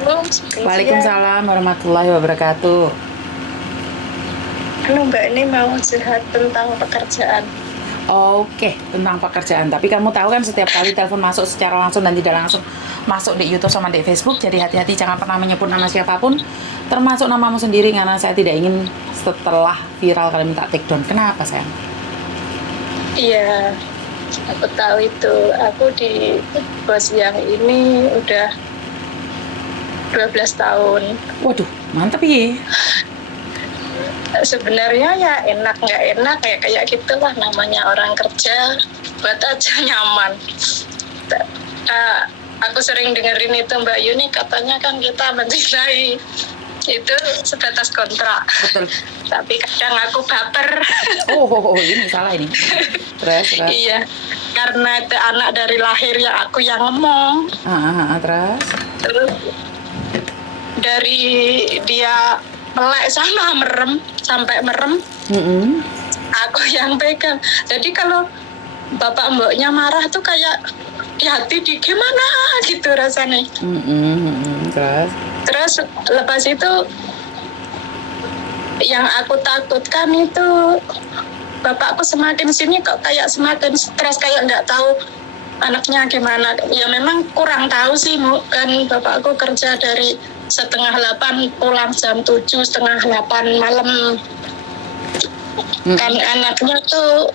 Siang. Waalaikumsalam warahmatullahi wabarakatuh. Mbak ini mau curhat tentang pekerjaan. Oke, tentang pekerjaan. Tapi kamu tahu kan setiap kali telepon masuk secara langsung dan tidak langsung masuk di YouTube sama di Facebook. Jadi hati-hati jangan pernah menyebut nama siapapun, termasuk namamu sendiri karena saya tidak ingin setelah viral kalian minta take down. Kenapa sayang? Iya, aku tahu itu. Aku di bos yang ini udah 12 tahun. Waduh, mantep ya. Sebenarnya ya enak nggak enak ya kayak gitulah namanya orang kerja, buat aja nyaman. Aku sering dengerin itu Mbak Yuni katanya kan kita mencintai itu sebatas kontrak. Betul. Tapi kadang aku baper. Ini salah ini. Terus. Iya, karena itu anak dari lahir ya aku yang ngomong. Terus. Terus dari dia melek sama merem sampai merem, aku yang pegang. Jadi kalau bapak mboknya marah tuh kayak di hati di gimana gitu rasanya. Terus lepas itu yang aku takutkan itu bapakku semakin sini kok kayak semakin stres, kayak nggak tahu anaknya gimana. Ya memang kurang tahu sih Bu, kan bapakku kerja dari 7:30 pulang jam 7:30 malam. Kan anaknya tuh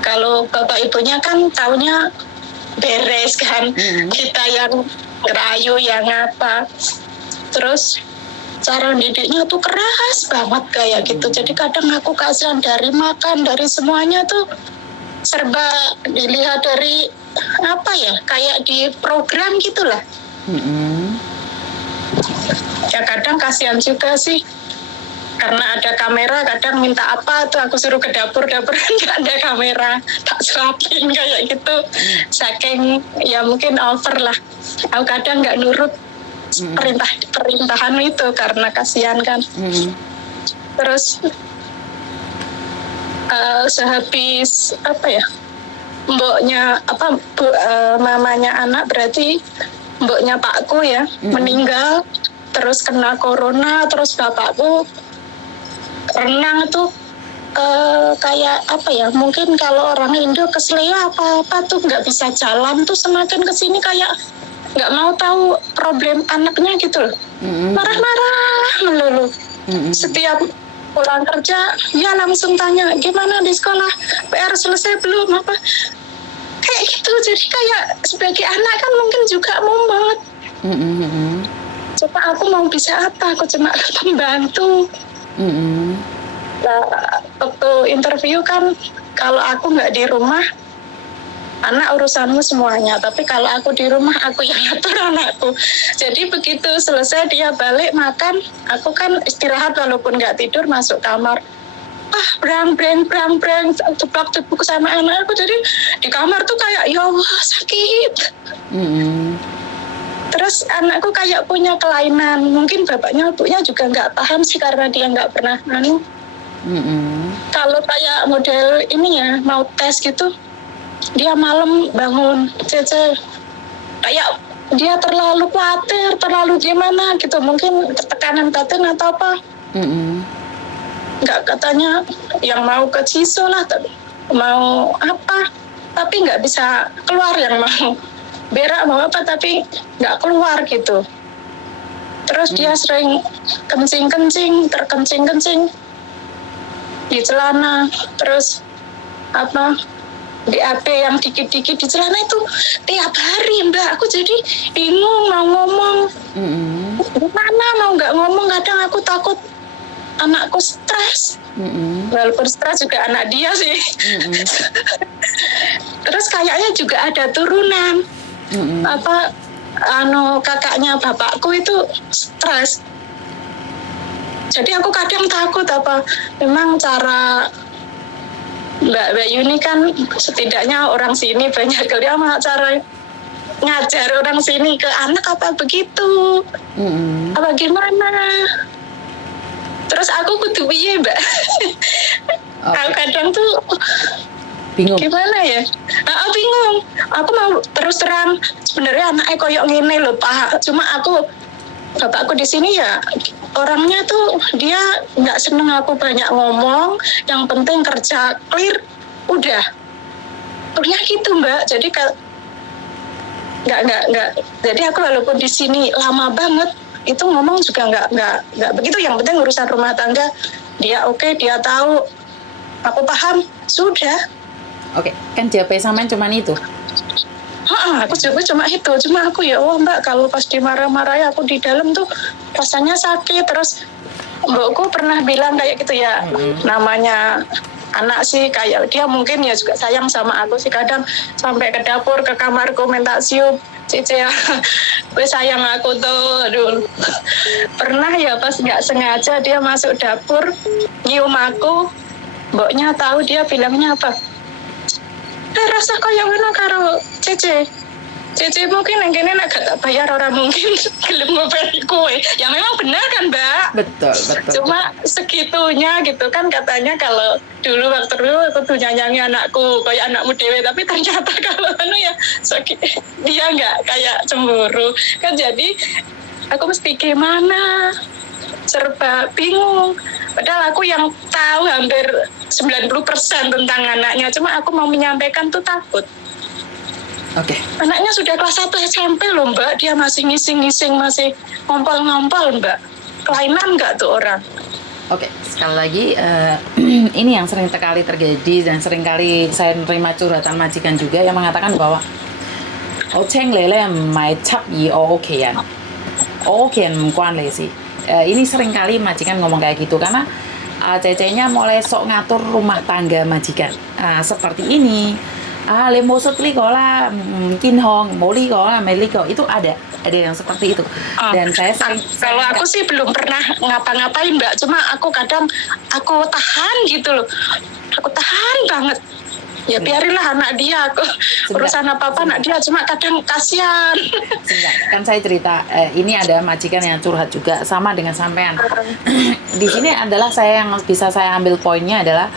kalau bapak ibunya kan taunya beres kan, kita yang ngerayu yang apa. Terus cara didiknya tuh keras banget kayak gitu. Jadi kadang aku kasihan dari makan, dari semuanya tuh serba dilihat dari apa ya, kayak di program gitulah. Ya kadang kasihan juga sih, karena ada kamera kadang minta apa tuh aku suruh ke dapur nggak ada kamera, tak suapin kayak gitu. Saking ya mungkin over lah, aku kadang nggak nurut perintahan itu karena kasihan kan. Terus sehabis apa ya, mboknya apa mamanya anak, berarti mboknya pakku ya meninggal, terus kena corona, terus bapakku renang tuh kayak apa ya, mungkin kalau orang Indo kesleo apa tuh nggak bisa jalan tuh, semakin kesini kayak nggak mau tahu problem anaknya gitu loh. Marah-marah melulu. Setiap pulang kerja ya langsung tanya gimana di sekolah, PR selesai belum apa kayak gitu. Jadi kayak sebagai anak kan mungkin juga mumet. Coba aku mau bisa apa, aku cuma pembantu. Nah, waktu interview kan kalau aku nggak di rumah, anak urusanmu semuanya, tapi kalau aku di rumah aku yang ngatur anakku. Jadi begitu selesai dia balik makan, aku kan istirahat walaupun nggak tidur, masuk kamar, brang tebak-tebuk sama anakku. Jadi di kamar tuh kayak ya Allah sakit. Terus anakku kayak punya kelainan, mungkin bapaknya ibunya juga nggak paham sih karena dia nggak pernah kalau kayak model ini ya mau tes gitu, dia malam bangun kayak dia terlalu khawatir, terlalu gimana gitu, mungkin tekanan batin atau apa. Nggak, katanya yang mau ke CISO lah, mau apa tapi nggak bisa keluar, yang mau berak mau apa tapi nggak keluar gitu. Terus dia sering terkencing di celana, terus apa di AP yang dikit-dikit di celana itu tiap hari Mbak. Aku jadi bingung mau ngomong gimana, mau nggak ngomong. Kadang aku takut anakku stres, walaupun stres juga anak dia sih. Terus kayaknya juga ada turunan kakaknya bapakku itu stres. Jadi aku kadang takut apa memang cara Mbak Yuni kan setidaknya orang sini banyak kali sama cara ngajar orang sini ke anak apa begitu, apa gimana. Terus aku kudu piye Mbak? Aku kadang tuh Bingung. Gimana ya? Bingung. Aku mau terus terang sebenarnya anaknya koyok ngene loh Pak. Cuma bapakku di sini ya orangnya tuh dia nggak seneng aku banyak ngomong. Yang penting kerja clear, udah. Udah gitu Mbak. Jadi nggak. Jadi aku walaupun di sini lama banget itu ngomong juga nggak begitu. Yang penting urusan rumah tangga dia oke, dia tahu, aku paham, sudah. Oke, kan jawabannya samain cuman itu. Aku juga cuma itu, cuma aku ya Allah Mbak, kalau pas dimarah-marahi aku di dalam tuh rasanya sakit. Terus mbokku pernah bilang kayak gitu ya, namanya anak sih kayak dia mungkin ya juga sayang sama aku sih, kadang sampai ke dapur ke kamarku minta siup, Cici ya, gue sayang aku tuh, aduh. Pernah ya pas nggak sengaja dia masuk dapur nyium aku, mboknya tahu dia bilangnya apa? Rasa kayak ngono karo Cici mungkin yang gini nak gak bayar orang mungkin gelem ngopeni kue. Ya memang benar kan Mbak? Betul. Cuma segitunya gitu kan katanya kalau dulu waktu dulu aku tuh nyanyi anakku kayak anakmu dewe, tapi ternyata kalau ya dia nggak kayak cemburu kan, jadi aku mesti gimana, serba bingung. Padahal aku yang tahu hampir 90% tentang anaknya, cuma aku mau menyampaikan tuh takut. Oke. Anaknya sudah kelas 1 SMP loh Mbak, dia masih ngising-ngising, masih ngompol-ngompol Mbak. Kelainan nggak tuh orang? Oke, sekali lagi ini yang sering kali terjadi dan sering kali saya menerima curhatan majikan juga yang mengatakan bahwa Ocheng lele mai cap yi okean. Okean mengkuan lesi. Ini sering kali majikan ngomong kayak gitu karena cecenya mulai sok ngatur rumah tangga majikan. Seperti ini. Lemosot li kola kin hong moli kola meli ko, itu ada yang seperti itu. Dan saya kalau aku sih belum pernah ngapa-ngapain Mbak, cuma aku kadang aku tahan gitu loh, aku tahan banget. Ya biarinlah anak dia, aku urusan apa-apa anak dia, cuma kadang kasihan. Kan saya cerita, ini ada majikan yang curhat juga sama dengan sampean. Di sini adalah yang bisa saya ambil poinnya adalah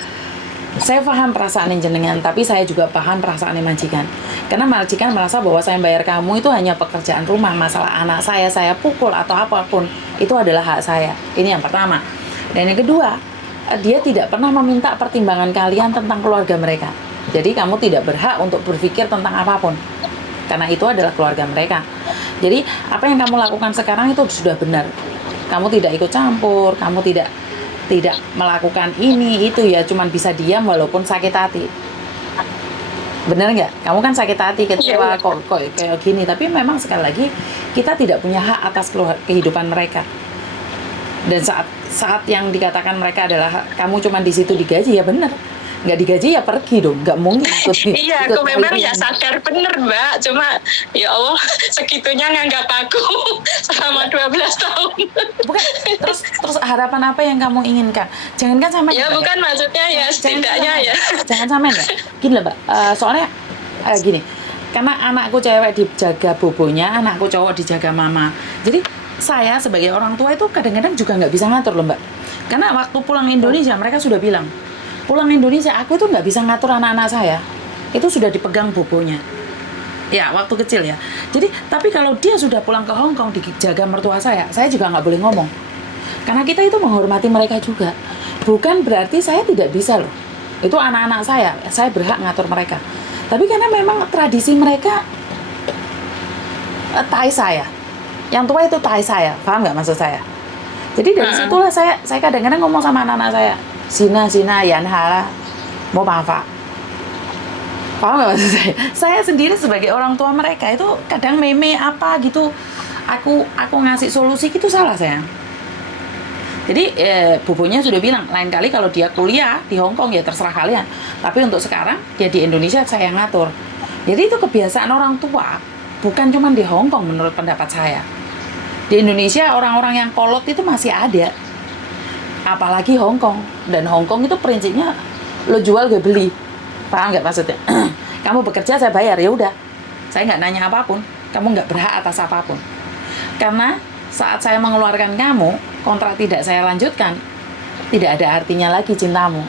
saya paham perasaan jenengan, tapi saya juga paham perasaan majikan. Karena majikan merasa bahwa saya bayar kamu itu hanya pekerjaan rumah, masalah anak saya pukul atau apapun, itu adalah hak saya. Ini yang pertama. Dan yang kedua, dia tidak pernah meminta pertimbangan kalian tentang keluarga mereka. Jadi kamu tidak berhak untuk berpikir tentang apapun, karena itu adalah keluarga mereka. Jadi apa yang kamu lakukan sekarang itu sudah benar. Kamu tidak ikut campur, kamu tidak melakukan ini itu ya, cuman bisa diam walaupun sakit hati. Bener nggak? Kamu kan sakit hati, kecewa, kok kayak gini. Tapi memang sekali lagi kita tidak punya hak atas kehidupan mereka. Dan saat yang dikatakan mereka adalah kamu cuman di situ digaji, ya bener. Nggak digaji ya pergi dong, nggak mungkin iya, aku memang ya sadar bener Mbak, cuma ya Allah segitunya nganggap aku selama 12 tahun. Bukan, terus harapan apa yang kamu inginkan? Jangankan sama ya bukan ya? Maksudnya ya setidaknya ya jangan sampai ya. Gini lah Mbak, soalnya gini, karena anakku cewek dijaga bobonya, anakku cowok dijaga mama. Jadi saya sebagai orang tua itu kadang-kadang juga nggak bisa ngatur loh Mbak. Karena waktu pulang Indonesia mereka sudah bilang, pulang Indonesia aku itu nggak bisa ngatur anak-anak saya, itu sudah dipegang bobonya ya waktu kecil ya. Jadi tapi kalau dia sudah pulang ke Hong Kong dijaga mertua saya juga nggak boleh ngomong, karena kita itu menghormati mereka juga. Bukan berarti saya tidak bisa loh, itu anak-anak saya berhak ngatur mereka, tapi karena memang tradisi mereka tai saya, yang tua itu tai saya, paham nggak maksud saya? Jadi dari situlah saya kadang-kadang ngomong sama anak-anak saya, yan hala mau apa? Paham nggak maksud saya? Saya sendiri sebagai orang tua mereka itu kadang meme apa gitu, aku ngasih solusi gitu salah saya. Jadi bubunya sudah bilang lain kali kalau dia kuliah di Hong Kong ya terserah kalian. Tapi untuk sekarang dia di Indonesia saya yang ngatur. Jadi itu kebiasaan orang tua, bukan cuma di Hong Kong menurut pendapat saya. Di Indonesia orang-orang yang kolot itu masih ada. Apalagi Hong Kong, dan Hong Kong itu prinsipnya lo jual gue beli, paham nggak maksudnya? Kamu bekerja saya bayar, ya udah, saya nggak nanya apapun, kamu nggak berhak atas apapun. Karena saat saya mengeluarkan kamu, kontrak tidak saya lanjutkan, tidak ada artinya lagi cintamu.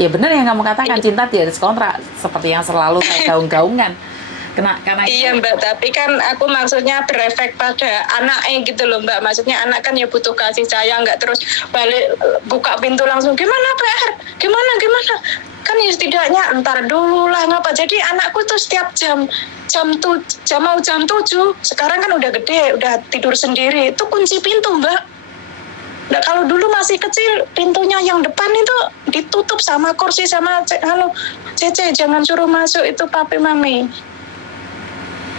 Ya benar yang kamu katakan, cinta di atas kontrak seperti yang selalu saya gaung-gaungkan. Karena Iya Mbak, tapi kan aku maksudnya berefek pada anaknya gitu loh Mbak. Maksudnya anak kan ya butuh kasih sayang, nggak terus balik buka pintu langsung gimana PR, gimana. Kan ya setidaknya entar dulu lah ngapa. Jadi anakku tuh setiap mau jam 7, sekarang kan udah gede, udah tidur sendiri. Itu kunci pintu Mbak. Nah, kalau dulu masih kecil, pintunya yang depan itu ditutup sama kursi sama halo Cece jangan suruh masuk itu papi mami.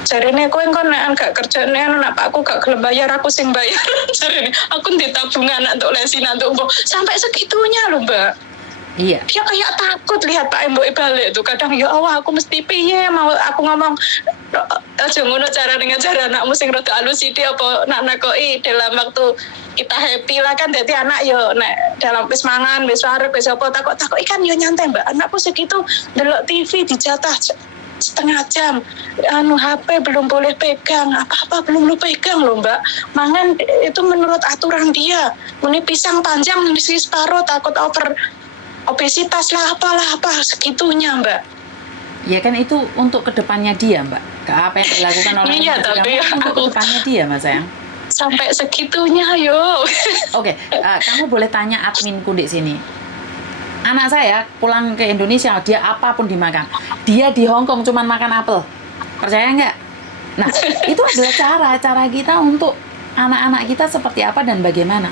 Jarine kowe engko nek gak kerjane anak aku gak gelem bayar aku sing bayar. Jarine aku di tabungan untuk lesin untuk mbok. Sampai segitunya loh, Mbak. iya. Dia kayak takut lihat Pak Mbok balik tuh. Kadang ya Allah aku mesti piye mau aku ngomong aja ngono cara dengan cara anakmu sing rada alus iki apa nak nakoi dalam waktu kita happy lah kan jadi anak yo nek dalam wis mangan wis wareg wis apa takut ikan yo nyantai Mbak anakku segitu delok TV dijatah setengah jam HP belum boleh pegang apa-apa belum lu pegang loh Mbak mangan itu menurut aturan dia ini pisang panjang isi separuh takut over obesitas lah apa segitunya Mbak. Ya kan itu untuk kedepannya dia Mbak. Apa yang dilakukan oleh iya, tapi kamu untuk kedepannya dia Mas sayang. Sampai segitunya yo. Oke, kamu boleh tanya adminku di sini. Anak saya pulang ke Indonesia dia apapun dimakan. Dia di Hong Kong cuman makan apel. Percaya nggak? Nah itu adalah cara kita untuk anak-anak kita seperti apa dan bagaimana.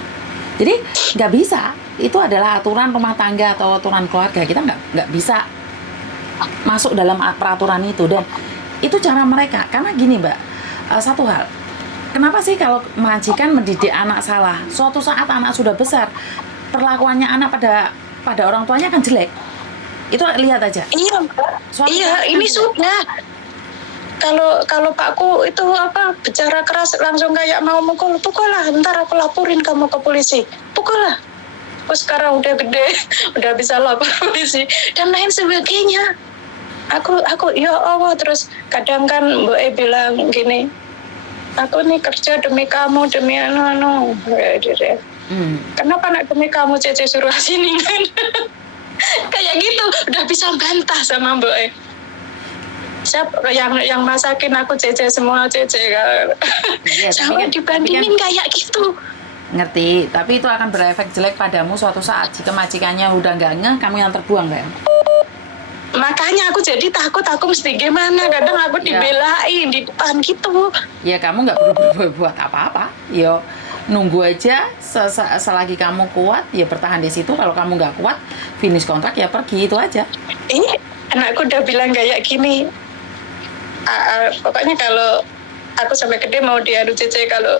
Jadi nggak bisa. Itu adalah aturan rumah tangga atau aturan keluarga kita nggak bisa masuk dalam peraturan itu dan itu cara mereka karena gini Mbak satu hal kenapa sih kalau majikan mendidik anak salah suatu saat anak sudah besar perlakuannya anak pada orang tuanya akan jelek itu lihat aja iya Mbak ini sudah kalau pakku itu apa bicara keras langsung kayak mau pukul lah ntar aku laporin kamu ke polisi pukul lah aku sekarang udah gede udah bisa lapor polisi dan lain sebagainya aku ya Allah terus kadang kan Mbak bilang gini aku nih kerja demi kamu demi kenapa nak demi kamu Cece suruh sini kan kayak gitu udah bisa bantah sama Mbak siapa yang masakin aku Cece semua Cece kan sampai dibandingin kayak gitu ngerti tapi itu akan berefek jelek padamu suatu saat jika majikannya udah nggak ngeh kamu yang terbuang kan makanya aku jadi takut aku mesti gimana kadang aku dibelain di depan gitu ya kamu nggak perlu berbuat apa-apa yo nunggu aja selagi kamu kuat ya bertahan di situ kalau kamu nggak kuat finish kontrak ya pergi itu aja ini anakku udah bilang kayak gini pokoknya kalau aku sampai gede mau diadu Cece kalau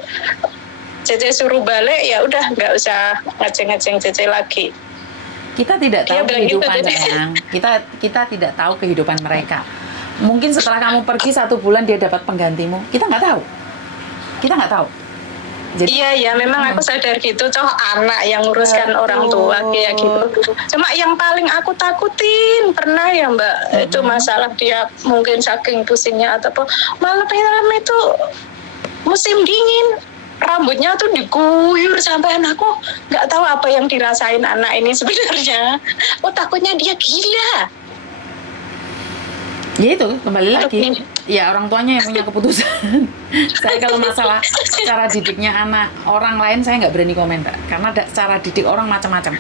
Cece suruh balik ya udah nggak usah ngeceng Cece lagi kita tidak tahu kehidupan gitu, sayang kita tidak tahu kehidupan mereka mungkin setelah kamu pergi 1 bulan dia dapat penggantimu kita nggak tahu jadi iya memang aku sadar gitu anak yang nguruskan orang tua kayak gitu cuma yang paling aku takutin pernah ya Mbak itu masalah dia mungkin saking pusingnya atau apa malam itu musim dingin rambutnya tuh diguyur sampai anakku nggak tahu apa yang dirasain anak ini sebenarnya. Takutnya dia gila. Ya itu kembali lagi. Ya orang tuanya yang punya keputusan. Saya kalau masalah cara didiknya anak orang lain saya nggak berani komentar karena cara didik orang macam-macam.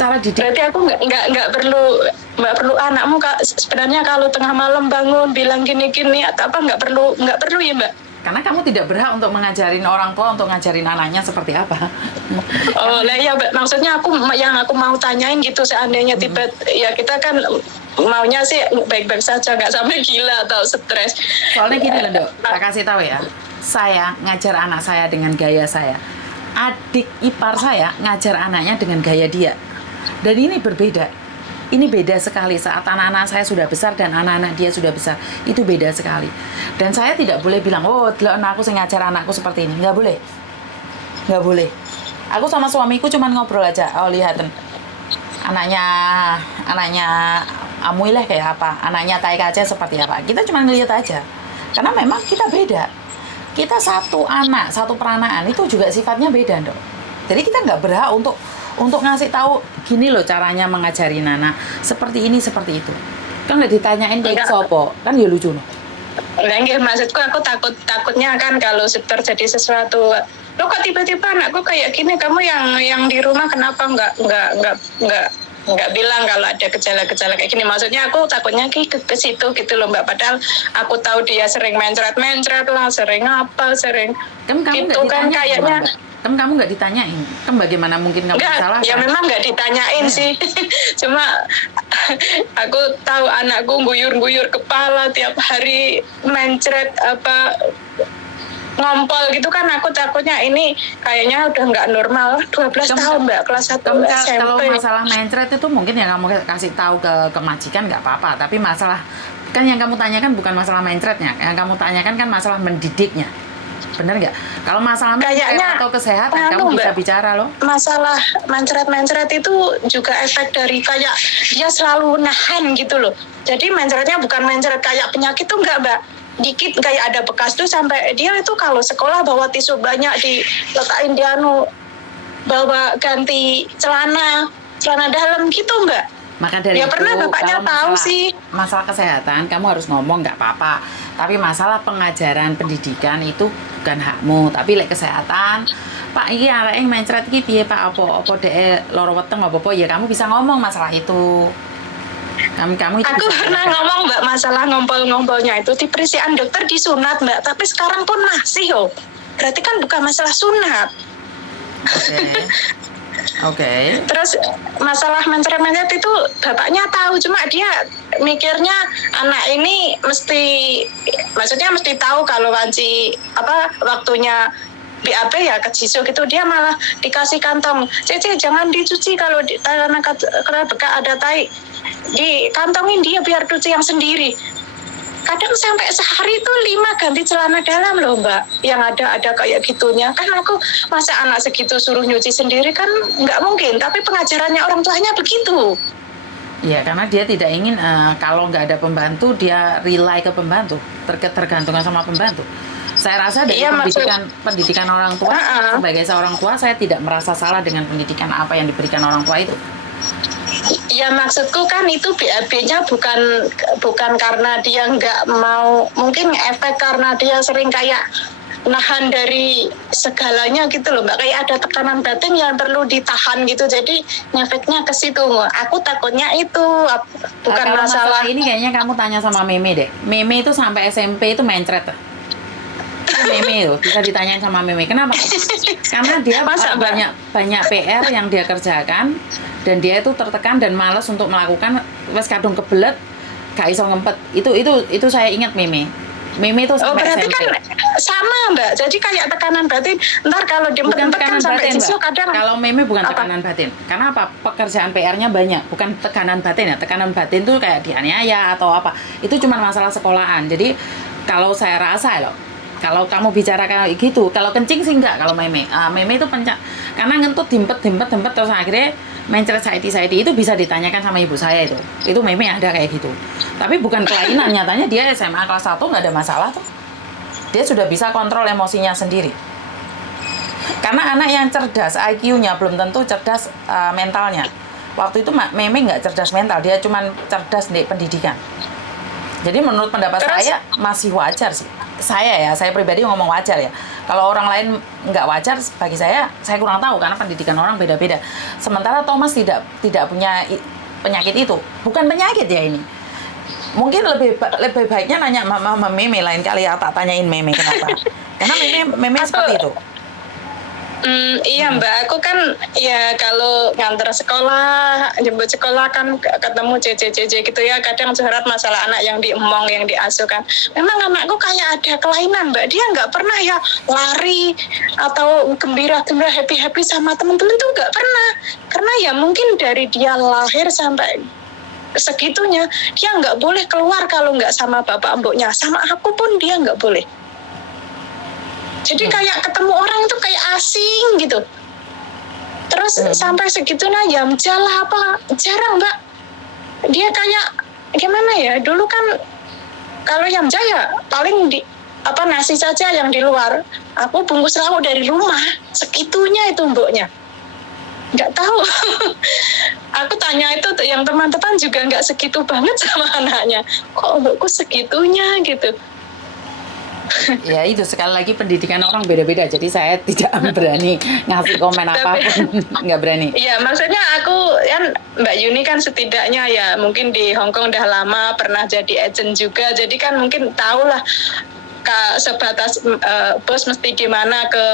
Cara didik. Berarti aku nggak perlu anakmu sebenarnya kalau tengah malam bangun bilang gini atau apa nggak perlu ya Mbak. Karena kamu tidak berhak untuk mengajarin orang tua untuk ngajarin anaknya seperti apa. Oh, lah ya maksudnya aku mau tanyain gitu seandainya tiba ya kita kan maunya sih baik-baik saja nggak sampai gila atau stres. Soalnya gini loh Dok, saya kasih tahu ya. Saya ngajar anak saya dengan gaya saya. Adik ipar saya ngajar anaknya dengan gaya dia. Dan ini berbeda. Ini beda sekali saat anak-anak saya sudah besar dan anak-anak dia sudah besar. Itu beda sekali. Dan saya tidak boleh bilang, aku ngajar anakku seperti ini. Nggak boleh. Aku sama suamiku cuma ngobrol aja. Lihat anaknya Amuileh kayak apa, anaknya Taikace seperti apa. Kita cuma ngelihat aja. Karena memang kita beda. Kita satu anak, satu peranaan itu juga sifatnya beda, Dok. Jadi kita nggak berhak untuk untuk ngasih tahu gini loh caranya mengajari anak seperti ini seperti itu. Kan nggak ditanyain kayak Enggak. sopo, kan ya lucu loh. Nah, nggih, maksudku aku takutnya kan kalau terjadi sesuatu, lo kok tiba-tiba anakku kayak gini, kamu yang di rumah kenapa nggak bilang kalau ada gejala-gejala kayak gini. Maksudnya aku takutnya ke situ gitu loh Mbak, padahal aku tahu dia sering mencret-mencret lah, sering apa, sering Kan kamu gitu nggak kan ditanyain, kayaknya. Mbak. Kan kamu nggak ditanyain, kan bagaimana mungkin kamu Enggak, salah? ya memang nggak ditanyain sih. Cuma aku tahu anakku guyur-guyur kepala tiap hari, mencret apa, ngompol gitu kan, aku takutnya ini kayaknya udah nggak normal. 12 tahun Mbak, kelas 1 Kalau SMP. masalah mencret itu mungkin yang kamu kasih tahu ke majikan nggak apa-apa, tapi masalah kan yang kamu tanyakan bukan masalah mencretnya, yang kamu tanyakan kan masalah mendidiknya, bener nggak? Kalau masalah mencret Kayaknya, atau kesehatan kamu bisa Mbak, bicara loh. masalah mencret-mencret itu juga efek dari kayak dia selalu nahan gitu loh. Jadi mencretnya bukan mencret kayak penyakit tuh enggak Mbak. Dikit kayak ada bekas tuh, sampai dia itu kalau sekolah bawa tisu banyak diletakin dia bawa ganti celana dalam gitu Mbak. Maka dari Ya itu, pernah bapaknya kalau tahu sih. masalah kesehatan kamu harus ngomong nggak apa-apa. Tapi masalah pengajaran pendidikan itu bukan hakmu. Tapi lek kesehatan, Pak iki arek yang mencret iki piye Pak, apa dhek lara weteng apa ya kamu bisa ngomong masalah itu. Kamu itu Aku bisa pernah ngomong. ngomong Mbak masalah ngompol-ngompolnya itu di perisian dokter disunat Mbak, tapi sekarang pun masih yo. Berarti kan bukan masalah sunat. Oke. Terus masalah mencret-mencret itu bapaknya tahu, cuma dia mikirnya anak ini maksudnya mesti tahu kalau waktunya BAB ya ke Jisoo gitu, dia malah dikasih kantong, Cece jangan dicuci kalau karena bekas ada tai, dikantongin dia biar cuci yang sendiri. Kadang sampai sehari itu 5 ganti celana dalam loh Mbak, yang ada kayak gitunya. Kan aku masa anak segitu suruh nyuci sendiri kan nggak mungkin, tapi pengajarannya orang tuanya begitu. Ya karena dia tidak ingin kalau nggak ada pembantu dia rely ke pembantu, tergantungan sama pembantu. Saya rasa dari Iya, pendidikan orang tua, sebagai seorang tua saya tidak merasa salah dengan pendidikan apa yang diberikan orang tua itu. Ya maksudku kan itu BAB-nya bukan karena dia nggak mau, mungkin efek karena dia sering kayak nahan dari segalanya gitu loh Mbak, kayak ada tekanan batin yang perlu ditahan gitu, jadi ngefeknya ke situ. Aku takutnya itu bukan Kalau masalah ini kayaknya kamu tanya sama Meme deh. Meme itu sampai SMP itu mencret. Meme itu bisa ditanyain sama Meme kenapa? Karena dia banyak PR yang dia kerjakan dan dia itu tertekan dan malas untuk melakukan, wes kadung kebelet gak iso ngempet. Itu saya ingat Meme itu sampai berarti SMP. kan sama Mbak, jadi kayak tekanan batin. Ntar kalau Bukan diempet kan tekanan sampai batin, Jisoo Mbak. kadang Kalau Meme bukan apa? tekanan batin. Karena apa? Pekerjaan PR-nya banyak, bukan tekanan batin ya. Tekanan batin tuh kayak dianiaya atau apa. Itu cuma masalah sekolahan. Jadi kalau saya rasa loh, kalau kamu bicara kayak gitu, kalau kencing sih enggak kalau Meme. Meme itu karena ngentut dimpet terus akhirnya mencret saiti itu bisa ditanyakan sama ibu saya itu. Itu Meme ada kayak gitu. Tapi bukan kelainan, nyatanya dia SMA kelas 1 nggak ada masalah tuh. Dia sudah bisa kontrol emosinya sendiri. Karena anak yang cerdas IQ-nya belum tentu cerdas mentalnya. Waktu itu Meme nggak cerdas mental, dia cuma cerdas di pendidikan. Jadi menurut pendapat saya masih wajar sih. Saya pribadi ngomong wajar ya. Kalau orang lain nggak wajar, bagi saya kurang tahu karena pendidikan orang beda-beda. Sementara Thomas tidak punya penyakit itu. Bukan penyakit ya ini. Mungkin lebih baiknya nanya mama Meme lain kali ya, tak tanyain Meme kenapa. Karena Meme seperti itu. Iya Mbak, aku kan ya kalau nganter sekolah, jemput sekolah kan ketemu CC gitu ya, kadang curhat masalah anak yang diemong, yang diasuh kan. Memang anakku kayak ada kelainan Mbak, dia nggak pernah ya lari atau gembira happy sama teman-teman tuh nggak pernah. Karena ya mungkin dari dia lahir sampai segitunya, dia nggak boleh keluar kalau nggak sama bapak mboknya, sama aku pun dia nggak boleh. Jadi kayak ketemu orang itu kayak asing gitu. Terus sampai segitunya Yamja lah apa, jarang Mbak. Dia kayak gimana ya, dulu kan kalau Yamja ya paling nasi saja yang di luar. Aku bungkus lauk dari rumah, segitunya itu mboknya. nggak tahu. Aku tanya itu yang teman-teman juga nggak segitu banget sama anaknya. Kok mbokku segitunya gitu. Ya itu sekali lagi pendidikan orang beda-beda, jadi saya tidak berani ngasih komen apapun, nggak berani. Iya, maksudnya aku kan Mbak Yuni kan setidaknya ya mungkin di Hong Kong udah lama, pernah jadi agent juga, jadi kan mungkin tahu lah sebatas bos mesti gimana ke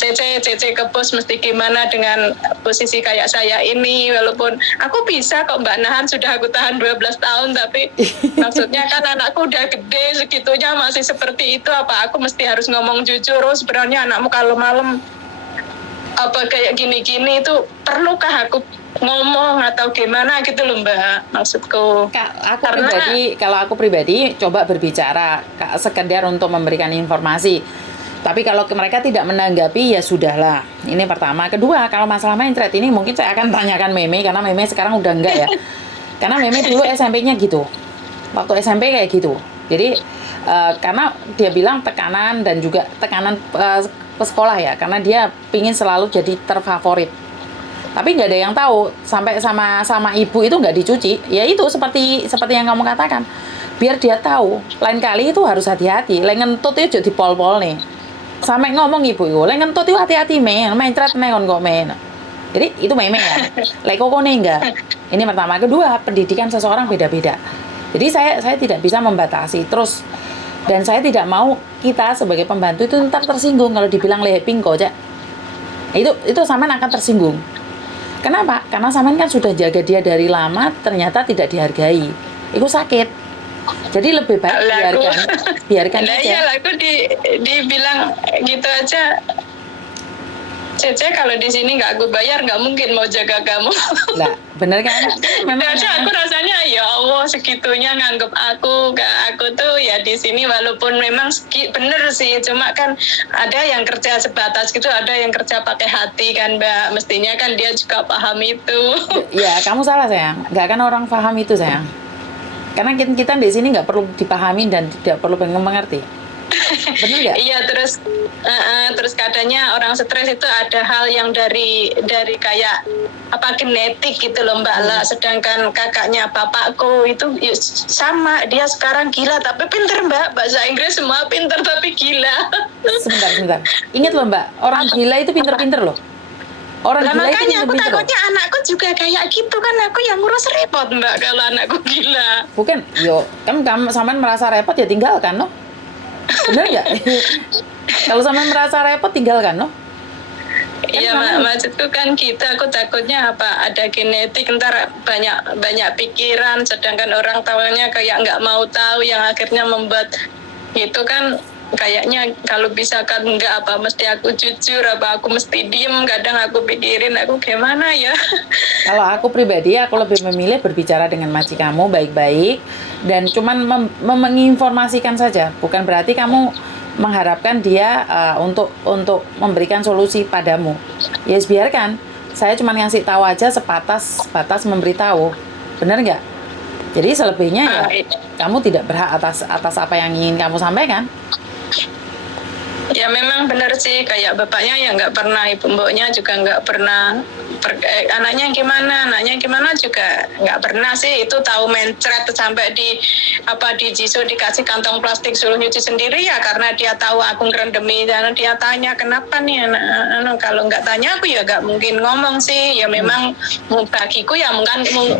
CC ke bos mesti gimana dengan posisi kayak saya ini. Walaupun aku bisa kok Mbak nahan, sudah aku tahan 12 tahun, tapi maksudnya kan anakku udah gede segitunya masih seperti itu, apa aku mesti harus ngomong jujur, oh sebenarnya anakmu kalau malam apa kayak gini-gini itu perlukah aku ngomong atau gimana gitu loh Mbak, maksudku. Kalau aku pribadi coba berbicara sekedar untuk memberikan informasi. Tapi kalau mereka tidak menanggapi ya sudahlah. Ini pertama. Kedua, kalau masalah mindset ini mungkin saya akan tanyakan Meme, karena Meme sekarang udah enggak ya. Karena Meme dulu SMP-nya gitu. Waktu SMP kayak gitu. Jadi karena dia bilang tekanan dan juga tekanan ke sekolah ya, karena dia pingin selalu jadi terfavorit. Tapi nggak ada yang tahu sampai sama ibu itu nggak dicuci. Ya itu seperti yang kamu katakan. Biar dia tahu, lain kali itu harus hati-hati. Lain ngentut itu jadi pol-pol nih. Sampai ngomong ibu itu, lain ngentut itu hati-hati mencret kon kok men. Jadi itu Meme ya. Lek kok nih enggak. Ini pertama. Kedua, pendidikan seseorang beda-beda. Jadi saya tidak bisa membatasi. Terus dan saya tidak mau kita sebagai pembantu itu ntar tersinggung kalau dibilang leheping kok, Cak. Itu sampean akan tersinggung. Kenapa? Karena sampean kan sudah jaga dia dari lama, ternyata tidak dihargai. Itu sakit. Jadi lebih baik biarkan aja. Iya, aku dibilang gitu aja. Cece kalau di sini nggak aku bayar nggak mungkin mau jaga kamu. Lah, bener kan? Memang aku rasanya ya Allah segitunya nganggep aku tuh ya di sini walaupun memang bener sih, cuma kan ada yang kerja sebatas gitu, ada yang kerja pakai hati kan Mbak. Mestinya kan dia juga paham itu. Ya kamu salah sayang, nggak kan orang paham itu sayang. Karena kita di sini nggak perlu dipahami dan tidak perlu mengerti. Benar nggak? Iya, terus katanya orang stres itu ada hal yang dari kayak apa genetik gitu loh Mbak lah. Sedangkan kakaknya bapakku itu ya, sama, dia sekarang gila tapi pinter Mbak, bahasa Inggris semua pinter tapi gila. Sebentar. Ingat loh Mbak, orang gila itu pinter-pinter loh. Orang nah, gila makanya itu aku takutnya anakku juga kayak gitu kan, aku yang ngurus repot Mbak kalau anakku gila. Bukan, kamu sampean merasa repot ya tinggalkan loh. Bener nggak? Kalau sampean merasa repot tinggalkan loh. Iya, maksudku kan gitu. Aku takutnya apa ada genetik ntar banyak pikiran, sedangkan orang tahunya kayak nggak mau tahu, yang akhirnya membuat itu kan kayaknya kalau bisa kan nggak apa mesti aku jujur, apa aku mesti diem. Kadang aku pikirin aku gimana ya. Kalau aku pribadi aku lebih memilih berbicara dengan majikanmu baik-baik dan cuman menginformasikan saja, bukan berarti kamu mengharapkan dia untuk memberikan solusi padamu. Ya biarkan, saya cuma ngasih tahu aja sebatas memberitahu, benar nggak? Jadi selebihnya ya kamu tidak berhak atas apa yang ingin kamu sampaikan. Ya memang benar sih, kayak bapaknya ya nggak pernah, ibu mboknya juga nggak pernah, anaknya gimana juga nggak pernah sih. Itu tahu mencret sampai di Jisoo dikasih kantong plastik suruh nyuci sendiri ya karena dia tahu aku ngerendemi, dan dia tanya kenapa nih anak, kalau nggak tanya aku ya nggak mungkin ngomong sih. Ya memang bagiku ya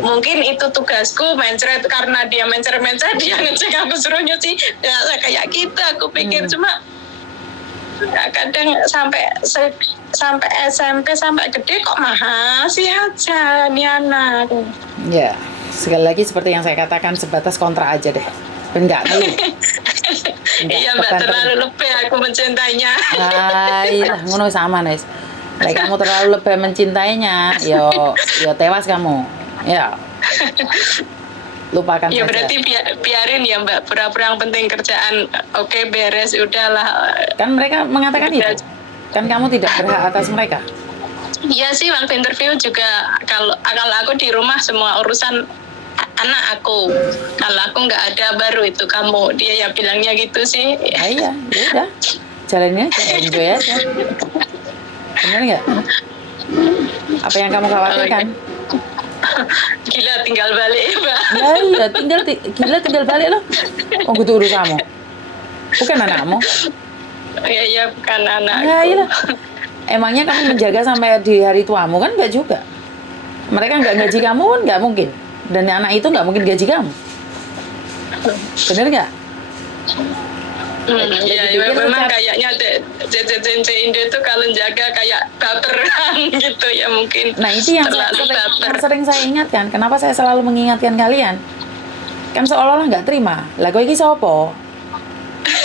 mungkin itu tugasku mencret, karena dia mencret dia ngecek aku suruh nyuci ya, kayak gitu aku pikir. Cuma kadang sampai SMP sampai gede kok masih aja nih anak. Ya, sekali lagi seperti yang saya katakan, sebatas kontra aja deh. Enggak ngeluh. Iya Mbak, terlalu lebih aku mencintainya. Iya, ngono sama Nes. Kamu terlalu lebih mencintainya, yo tewas kamu. Ya. Lupakan ya saja. Berarti biarin ya Mbak, pura-pura yang penting kerjaan oke, beres, udahlah. Kan mereka mengatakan itu, kan kamu tidak berhak atas mereka. Iya sih, waktu interview juga kalau aku di rumah semua urusan anak aku, kalau aku nggak ada baru itu kamu, dia ya bilangnya gitu sih. Iya, ya udah, jalanin aja, enjoy aja. Benar nggak? Apa yang kamu khawatirkan? Gila tinggal balik ya, Mbak. Ya iya, gila tinggal balik loh. Oh gitu urusanmu. Bukan anakmu. Ya bukan anakku. Ya iya. Emangnya kamu menjaga sampai di hari tuamu kan enggak juga. Mereka nggak gaji kamu pun nggak mungkin. Dan anak itu nggak mungkin gaji kamu. Bener nggak? Ya memang kayaknya CCC Indo itu kalau jaga kayak baperan gitu ya mungkin. Nah itu yang sering saya ingatkan. Kenapa saya selalu mengingatkan kalian? Kan seolah-olah nggak terima. Lah kowe iki sapa?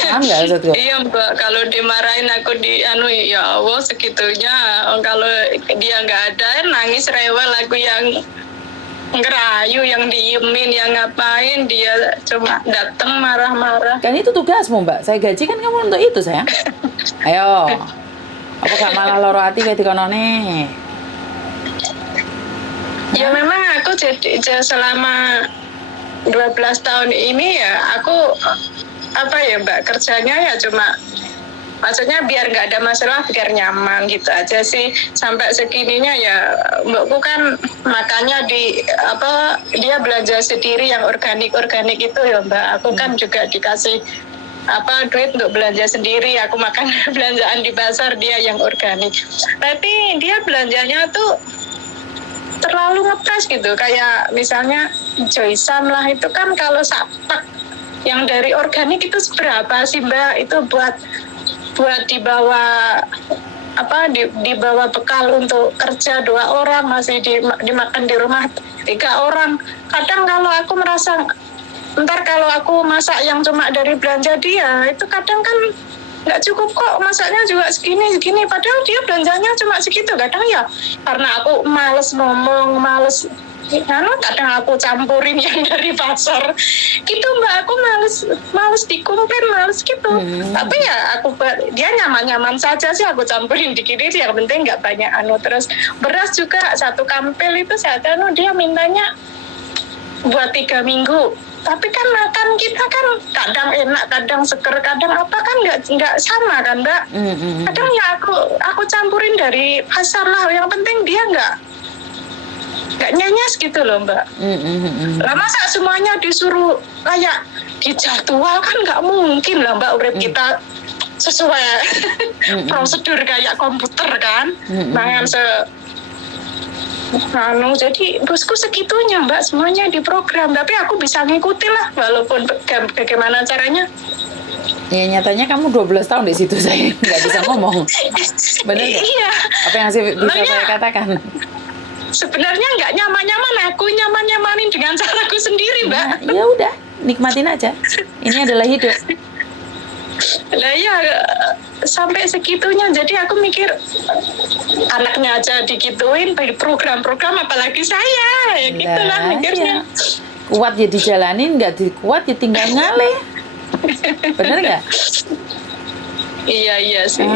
Paham nggak maksudku? Iya Mbak, kalau dimarahin aku ya Allah segitunya. Kalau dia nggak ada nangis rewel, aku yang ngerayu, yang diemin, yang ngapain, dia cuma datang marah-marah. Kan itu tugasmu Mbak. Saya gaji kan kamu untuk itu sayang. Ayo. Apa gak malah loro hati kayak dikonone? Ya memang aku jadi selama 12 tahun ini ya aku apa ya Mbak, kerjanya ya cuma maksudnya biar nggak ada masalah, biar nyaman gitu aja sih. Sampai segininya ya Mbakku kan makannya dia belanja sendiri yang organik itu ya Mbak. Aku kan juga dikasih duit untuk belanja sendiri, aku makan belanjaan di pasar, dia yang organik. Tapi dia belanjanya tuh terlalu ngepres gitu, kayak misalnya Joysam lah, itu kan kalau sapak yang dari organik itu seberapa sih Mbak? Itu buat dibawa dibawa bekal untuk kerja 2 orang, masih dimakan di rumah 3 orang. Kadang kalau aku merasa ntar kalau aku masak yang cuma dari belanja dia, itu kadang kan nggak cukup kok, masaknya juga segini, padahal dia belanjanya cuma segitu. Kadang ya karena aku males ngomong, kadang aku campurin yang dari pasar gitu Mbak. Aku males dikumpir, males gitu. Tapi ya dia nyaman-nyaman saja sih, aku campurin dikit-dikit, yang penting nggak banyak Terus beras juga 1 kampil itu dia mintanya buat 3 minggu. Tapi kan makan kita kan kadang enak, kadang seger, kadang apa kan nggak sama kan Mbak. Kadang ya aku campurin dari pasar lah, yang penting dia nggak nyenyes gitu loh Mbak. Lah masa semuanya disuruh kayak dijadwal kan nggak mungkin lah Mbak, urip kita sesuai prosedur kayak komputer kan. Mangan jadi bosku segitunya Mbak, semuanya diprogram. Tapi aku bisa ngikutin lah walaupun bagaimana caranya. Ya nyatanya kamu 12 tahun di situ, saya nggak bisa ngomong. Benar nggak? Iya. Apa yang bisa saya katakan? Sebenarnya nggak nyaman-nyaman, aku nyaman-nyamanin dengan caraku sendiri Mbak. Nah, ya udah, nikmatin aja. Ini adalah hidup. Lah ya sampai segitunya, jadi aku mikir anaknya aja digituin bagi program-program, apalagi saya ya gitulah mikirnya. Kuat ya dijalanin, nggak kuat ya tinggal ngalih. Bener nggak? Iya sih.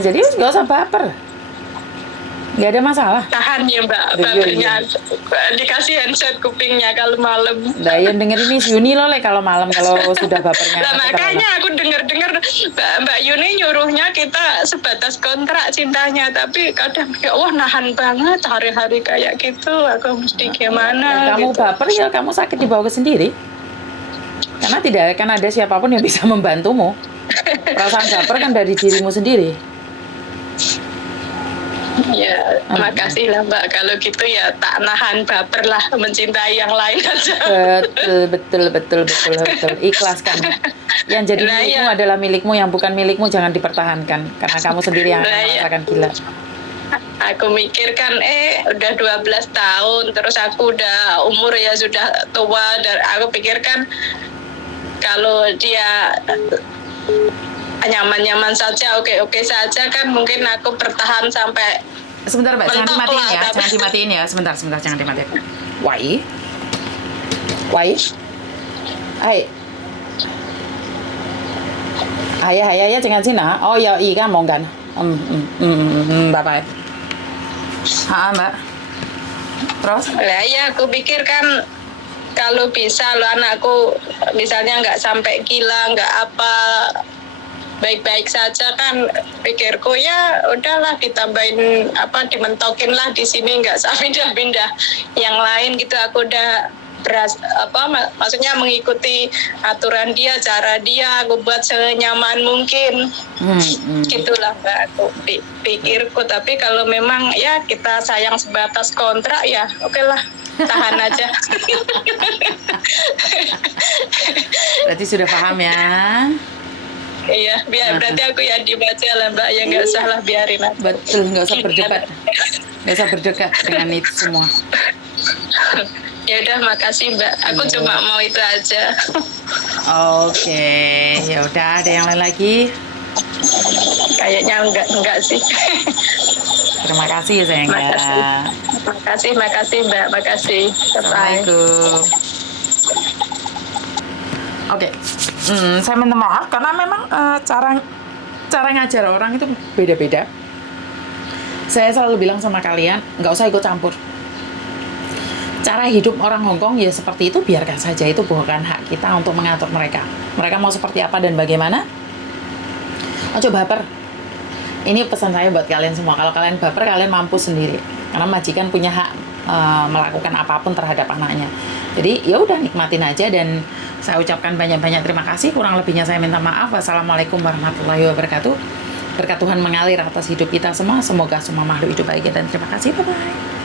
Jadi nggak usah baper. Nggak ada masalah. Tahan ya Mbak, bapernya. Dikasih handset kupingnya kalau malam. Nah, yang denger ini si Yuni loh kalau malam, kalau sudah bapernya. Nah makanya aku denger Mbak Yuni nyuruhnya kita sebatas kontrak cintanya, tapi kadang ya Allah nahan banget hari-hari kayak gitu. Aku mesti gimana? Kamu gitu. Baper ya kamu sakit dibawa ke sendiri. Karena tidak akan ada siapapun yang bisa membantumu. Perasaan baper kan dari dirimu sendiri. Ya, makasih lah Mbak. Kalau gitu ya tak nahan baper lah, mencintai yang lain aja. Betul. Ikhlaskan. Yang jadi milikmu adalah milikmu, yang bukan milikmu jangan dipertahankan. Karena kamu sendiri yang merasakan gila. Aku mikir kan udah 12 tahun, terus aku udah umur ya sudah tua, dan aku pikirkan kalau dia nyaman-nyaman saja, oke saja kan, mungkin aku bertahan sampai. Sebentar Mbak, jangan dimatiin ya, sebentar, jangan dimatiin. Wai, Ayah, jangan sini. Oh ya, iya kamu kan. Bye. Mbak. Terus? Lah ya, aku pikir kan kalau bisa lo anakku misalnya nggak sampai gila, nggak apa, baik-baik saja kan, pikirku ya udahlah ditambahin dimentokin lah di sini, nggak usah pindah-pindah yang lain gitu. Aku udah maksudnya mengikuti aturan dia, cara dia, aku buat senyaman mungkin. Gitulah Mbak, aku pikirku. Tapi kalau memang ya kita sayang sebatas kontrak ya oke lah, tahan aja. Berarti sudah paham ya. Iya, berarti aku ya dibaca lah Mbak, ya nggak usah lah, biarin aja. Betul, nggak usah berdebat, nggak usah berdebat dengan itu semua. Ya udah, makasih Mbak. Aku cuma mau itu aja. Oke, ya udah, ada yang lain lagi? Kayaknya enggak sih. Terima kasih ya sayang. Makasih Mbak, makasih. Bye. Assalamualaikum. Oke, saya minta maaf karena memang cara ngajar orang itu beda-beda. Saya selalu bilang sama kalian, nggak usah ikut campur. Cara hidup orang Hongkong ya seperti itu, biarkan saja, itu bukan hak kita untuk mengatur mereka. Mereka mau seperti apa dan bagaimana. Coba baper. Ini pesan saya buat kalian semua. Kalau kalian baper, kalian mampus sendiri. Karena majikan punya hak melakukan apapun terhadap anaknya. Jadi ya udah, nikmatin aja, dan saya ucapkan banyak-banyak terima kasih. Kurang lebihnya saya minta maaf. Wassalamualaikum warahmatullahi wabarakatuh. Berkat Tuhan mengalir atas hidup kita semua. Semoga semua makhluk hidup bahagia dan terima kasih. Bye-bye.